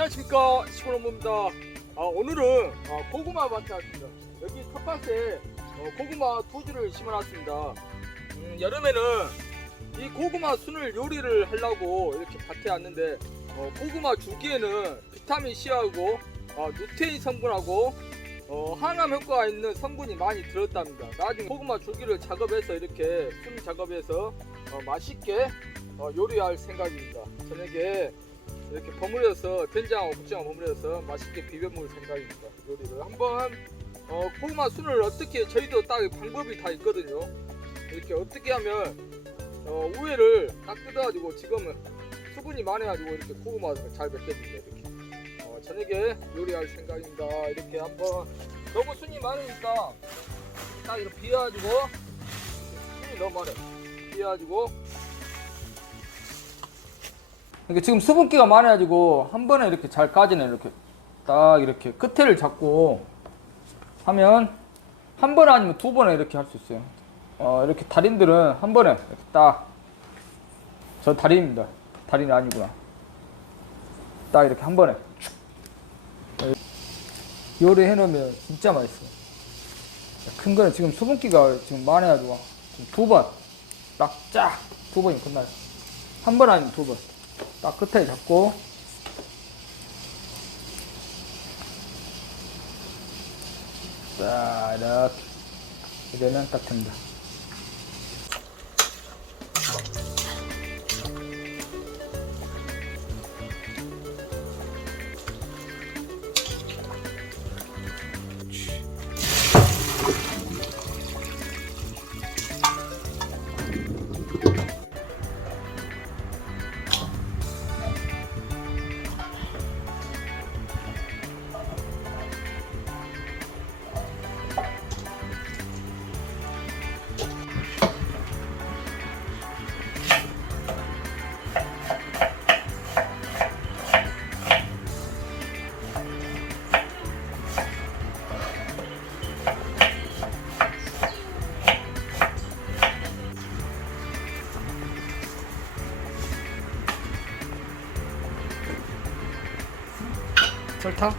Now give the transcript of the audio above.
안녕하십니까. 시골농부입니다. 아, 오늘은 아, 고구마 밭에 왔습니다. 여기 텃밭에 어, 고구마 두 주를 심어놨습니다. 음, 여름에는 이 고구마 순을 요리를 하려고 이렇게 밭에 왔는데 어, 고구마 줄기에는 비타민 C하고 어, 루테인 성분하고 어, 항암 효과가 있는 성분이 많이 들었답니다. 나중에 고구마 줄기를 작업해서 이렇게 순 작업해서 어, 맛있게 어, 요리할 생각입니다. 저녁에 이렇게 버무려서 된장하고 고추장 버무려서 맛있게 비벼 먹을 생각입니다. 요리를 한번 어, 고구마 순을 어떻게 저희도 딱 방법이 다 있거든요. 이렇게 어떻게 하면 어, 우회를 딱 뜯어가지고 지금은 수분이 많아가지고 이렇게 고구마가 잘 맺혀집니다. 이렇게 어, 저녁에 요리할 생각입니다. 이렇게 한번 너무 순이 많으니까 딱 이렇게 비워가지고 순이 너무 많아. 비워가지고 이게 지금 수분기가 많아가지고 한 번에 이렇게 잘 까지네 이렇게 딱 이렇게 끝에를 잡고 하면 한 번에 아니면 두 번에 이렇게 할 수 있어요. 어, 이렇게 달인들은 한 번에 이렇게 딱. 저 달인입니다. 달인이 아니구나. 딱 이렇게 한 번에. 요리 해 놓으면 진짜 맛있어요. 큰 거는 지금 수분기가 지금 많아가지고 두 번. 딱 쫙. 두 번이 끝나요. 한 번 아니면 두 번. 딱 끝에 잡고. 자 이렇게. 이러면 딱 됩니다 설탕